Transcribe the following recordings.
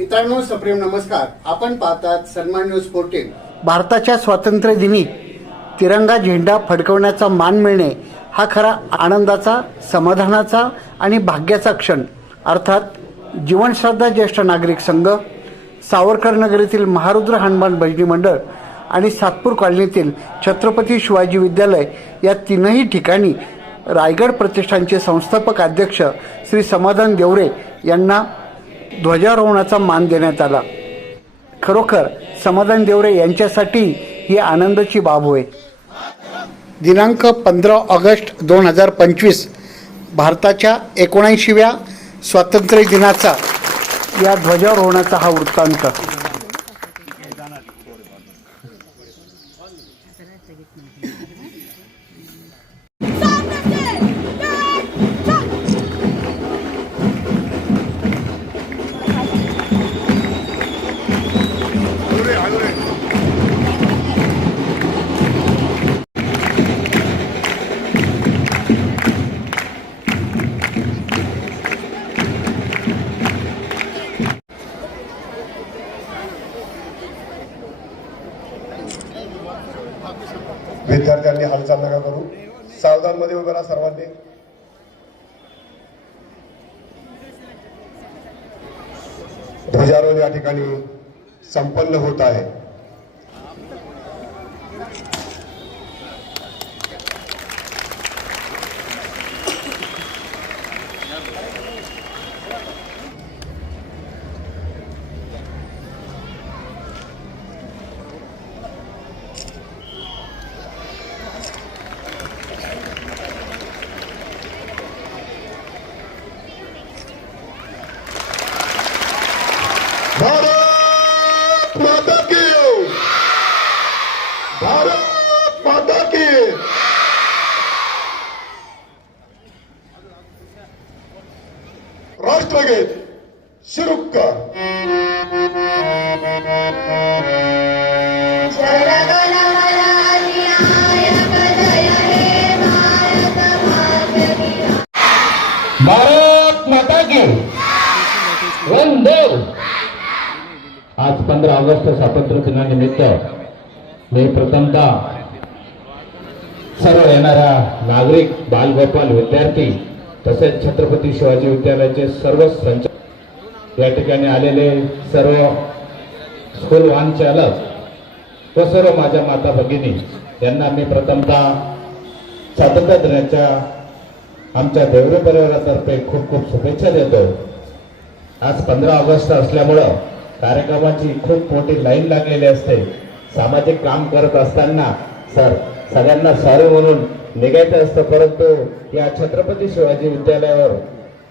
मित्रांनो सप्रेम नमस्कार. आपण पाहतात सन्मान न्यूज फोर्टीन भारताच्या स्वातंत्र्य दिनी तिरंगा झेंडा फडकवण्याचा मान मिळणे हा खरा आनंदाचा समाधानाचा आणि भाग्याचा क्षण. अर्थात जीवनश्रद्धा ज्येष्ठ नागरिक संघ सावरकर नगरीतील महारुद्र हनुमान भजनी मंडळ आणि सातपूर कॉलनीतील छत्रपती शिवाजी विद्यालय या तीनही ठिकाणी रायगड प्रतिष्ठानचे संस्थापक अध्यक्ष श्री समाधान देवरे यांना ध्वजारोहणाचा मान देण्यात आला. खरोखर समाधान देवरे यांच्यासाठी ही आनंदाची बाब होय. दिनांक पंधरा ऑगस्ट दोन हजार पंचवीस भारताच्या एकोणऐंशीव्या स्वातंत्र्य दिनाचा. या ध्वजारोहणाचा हा वृत्तांत. विद्यार्थ्यांनी हालचाल नका करू. सावधानमध्ये उभे राहा सर्वांनी. ध्वजारोहण या ठिकाणी संपन्न होत आहे. ऑगस्ट स्वातंत्र्य दिनानिमित्त मी प्रथमता सर्व येणारा नागरिक बालगोपाल विद्यार्थी तसेच छत्रपती शिवाजी विद्यालयाचे सर्व संचालक या ठिकाणी आलेले सर्व स्कूल वाहन चालक व सर्व माझ्या माता भगिनी यांना मी प्रथमता स्वातंत्र्य दिनाच्या आमच्या देवरे परिवारातर्फे खूप खूप शुभेच्छा देतो. आज पंधरा ऑगस्ट असल्यामुळं कार्यक्रमाची खूप मोठी लाईन लागलेली असते. सामाजिक काम करत असताना सर सगळ्यांना सॉरी म्हणून निघायचं असतं. परंतु या छत्रपती शिवाजी विद्यालयावर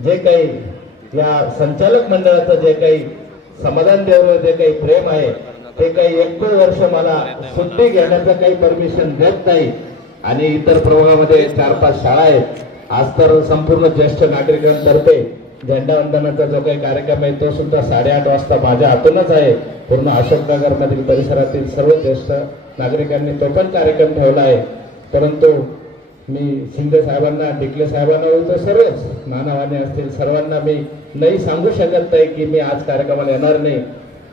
जे काही या संचालक मंडळाचं जे काही समाधान देवर जे काही प्रेम आहे ते काही एक वर्ष मला सुट्टी घेण्याचं काही परमिशन देत नाही. आणि इतर प्रभागामध्ये चार पाच शाळा आहेत. आज तर संपूर्ण ज्येष्ठ नागरिकांतर्फे झेंडावंदनाचा जो काही कार्यक्रम आहे तो सुद्धा साडेआठ वाजता माझ्या हातूनच आहे. पूर्ण अशोकनगर मधील परिसरातील सर्व ज्येष्ठ नागरिकांनी तो पण कार्यक्रम ठेवला आहे. परंतु मी शिंदे साहेबांना डिकले साहेबांना बोलतो सर्वच नानावाने असतील सर्वांना मी नाही सांगू शकत नाही की मी आज कार्यक्रमाला येणार नाही.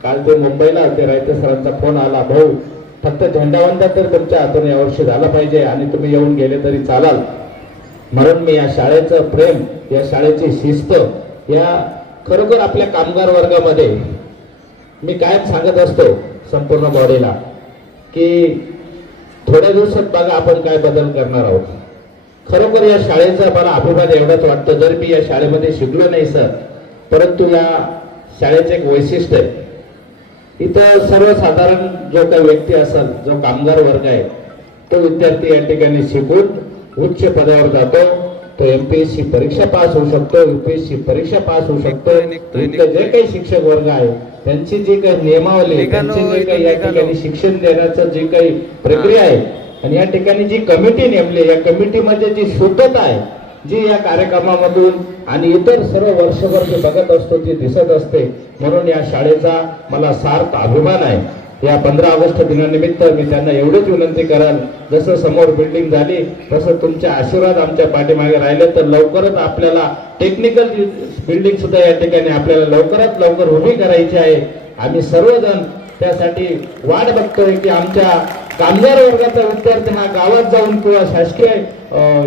काल ते मुंबईला होते रायते सरांचा फोन आला भाऊ फक्त झेंडावंदन तर तुमच्या हातून यावर्षी झाला पाहिजे आणि तुम्ही येऊन गेले तरी चालाल. म्हणून मी या शाळेचं प्रेम या शाळेची शिस्त या खरोखर आपल्या कामगार वर्गामध्ये मी कायम सांगत असतो संपूर्ण बॉडीला की थोड्या दिवसात बघा आपण काय बदल करणार आहोत. खरोखर या शाळेचा मला अभिमान एवढाच वाटतं जर मी या शाळेमध्ये शिकलो नाही सर परंतु या शाळेचं एक वैशिष्ट्य आहे. इथं सर्वसाधारण जो काही व्यक्ती असेल जो कामगार वर्ग आहे तो विद्यार्थी या ठिकाणी शिकून उच्च पदावर जातो तो एमपीएससी परीक्षा पास होऊ शकतो युपीएससी परीक्षा पास होऊ शकतो. जे काही शिक्षक वर्ग आहे त्यांची जी काही नियमावली त्यांची जे काही या ठिकाणी शिक्षण देण्याचं जी काही प्रक्रिया आहे आणि या ठिकाणी जी कमिटी नेमली या कमिटीमध्ये जी शुद्धता आहे जी या कार्यक्रमामधून आणि इतर सर्व वर्षभर जे बघत असतो ती दिसत असते. म्हणून या शाळेचा मला सार्थ अभिमान आहे. या पंधरा ऑगस्ट दिनानिमित्त मी त्यांना एवढीच विनंती कराल जसं समोर बिल्डिंग झाली तसं तुमचे आशीर्वाद आमच्या पाठीमागे राहिले तर लवकरच आपल्याला टेक्निकल बिल्डिंग सुद्धा या ठिकाणी आपल्याला लवकरात लवकर उभी करायची आहे. आम्ही सर्वजण त्यासाठी वाट बघतोय की आमच्या कामगार वर्गाचा विद्यार्थी हा गावात जाऊन किंवा शासकीय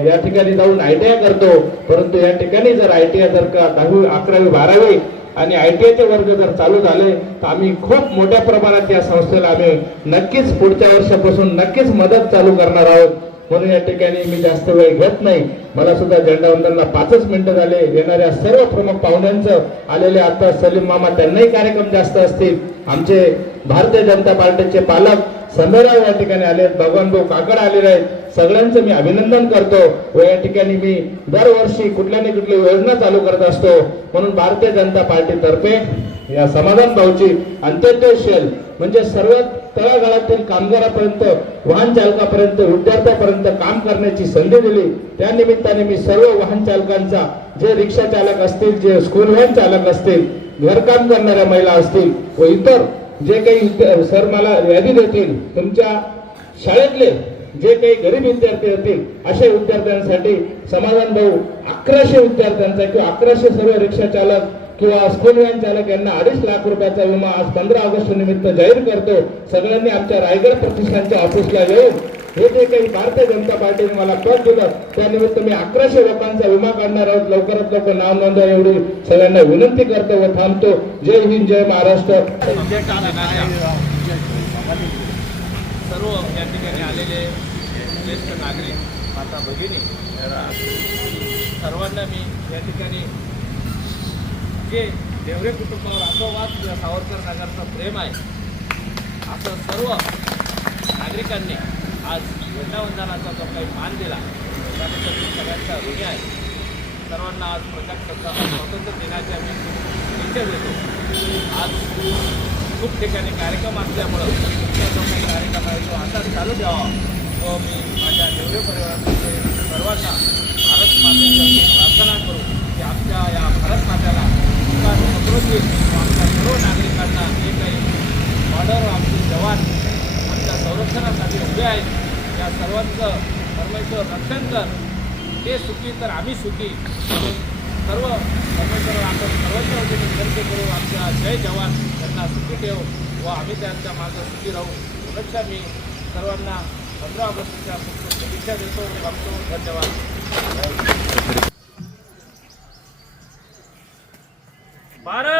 या ठिकाणी जाऊन आय टी आय करतो परंतु या ठिकाणी जर आय टी आय जर का दहावी अकरावी बारावी आणि आय टी आयचे वर्ग जर चालू झाले तर आम्ही खूप मोठ्या प्रमाणात या संस्थेला आम्ही नक्कीच पुढच्या वर्षापासून नक्कीच मदत चालू करणार आहोत. म्हणून या ठिकाणी मी जास्त वेळ घेत नाही. मला सुद्धा झेंडावंदनला पाचच मिनिटं झाले. येणाऱ्या सर्व प्रमुख पाहुण्यांचं आलेले आता सलीम मामा त्यांनाही कार्यक्रम जास्त असतील. आमचे भारतीय जनता पार्टीचे पालक संध्याराव या ठिकाणी आले आहेत. भगवान भाऊ काकड आलेले आहेत. सगळ्यांचं मी अभिनंदन करतो व या ठिकाणी मी दरवर्षी कुठल्या ना कुठली योजना चालू करत असतो. म्हणून भारतीय जनता पार्टीतर्फे या समाधान भाऊची अंत्योदय शेल म्हणजे सर्व तळागाळातील कामगारापर्यंत वाहन चालकापर्यंत विद्यार्थ्यापर्यंत काम करण्याची संधी दिली. त्या निमित्ताने मी सर्व वाहन चालकांचा जे रिक्षा चालक असतील जे स्कूल व्हॅन चालक असतील घरकाम करणाऱ्या महिला असतील व इतर जे काही सर मला यादी देतील तुमच्या शाळेतले जे काही गरीब विद्यार्थी असतील अशा विद्यार्थ्यांसाठी समाधान भाऊ अकराशे विद्यार्थ्यांचा किंवा अकराशे सर्व रिक्षा चालक किंवा स्कूल व्हॅन चालक यांना अडीच लाख रुपयाचा विमा आज पंधरा ऑगस्ट निमित्त जाहीर करतो. सगळ्यांनी आमच्या रायगड प्रतिष्ठानच्या ऑफिसला येऊन हे जे काही भारतीय जनता पार्टीने मला पद दिलं. त्यानिमित्त मी अकराशे लोकांचा विमा काढणार आहोत. लवकरात लवकर नाव नोंदवा एवढी सगळ्यांना विनंती करतो व थांबतो. जय हिंद जय महाराष्ट्र. सर्व या ठिकाणी आलेले ज्येष्ठ नागरिक माता भगिनी सर्वांना मी या ठिकाणी जे देवरे कुटुंबावर आसोवाद किंवा सावरकर नगरचं प्रेम आहे असं सर्व नागरिकांनी आज वंदनाचा जो काही मान दिला त्याबद्दल मी सगळ्यांचा ऋणी आहे. सर्वांना आज प्रजासत्ताक स्वातंत्र्य दिनाच्या मी शुभेच्छा देतो. आज खूप ठिकाणी कार्यक्रम असल्यामुळं जो काही कार्यक्रम आहे तो असाच चालू द्यावा व मी माझ्या निवडे परिवारामध्ये सर्वांना भारत मातेचा प्रार्थना करू की आमच्या या भारत मात्याला विकास समृद्धी आमच्या सर्व नागरिकांना जे काही ऑर्डर आमचे जवान संरक्षणासाठी उभे आहेत. या सर्वांचं परमेश्वर रक्षण कर. ते सुखी तर आम्ही सुखी. सर्व परमेश्वर आपण सर्वांच्या वतीने विनंती करू. आमच्या जय जवान. त्यांना सुखी ठेव व आम्ही त्यांच्या मागं सुखी राहू. शुभेच्छा मी सर्वांना पंधरा ऑगस्टच्या शुभेच्छा देतो थांबतो. धन्यवाद. भारत